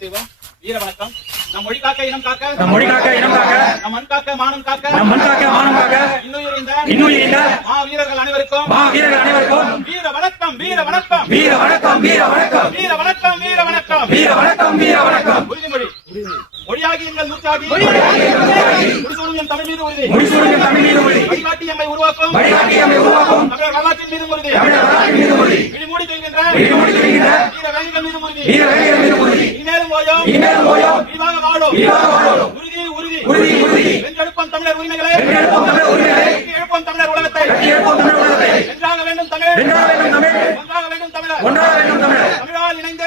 செய்வோம். வீர வணக்கம். நம் மொழி காக்க இனம் காக்க, நம் மொழி காக்க இனம் காக்க, நம் மண் காக்க மானம் காக்க, நம் மண் காக்க மானம் காக்க, இன்னுயிரிந்த மா வீரர்கள் அனைவருக்கும் வீர வணக்கம், வீர வணக்கம், வீர வணக்கம், வீர வணக்கம், வீர வணக்கம், வீர வணக்கம், வீர வணக்கம், வீர வணக்கம். உறுதிமொழி. மொழியாகி எங்கள் மூச்சாகி, முடிசூடும் என் தமிழ் மீது உறுதி, முடிசூடும் என் தமிழ் மீது உறுதி, வழிகாட்டி எம்மை உருவாக்கும், தமிழர் வரலாற்றின் மீது உறுதி, விழிமூடி தெரிகின்ற வீர வேங்கைகள் மீது உறுதி, இனிமேலும் ஓயோம், விரிவாக வாழும், உறுதி உறுதி, வென்றெடுப்போம் தமிழர் உரிமைகளை, எழுப்போம் தமிழர் உலகத்தை, வென்றாக வேண்டும் தமிழ், ஒன்றாக வேண்டும் தமிழர், தமிழால் இணைந்து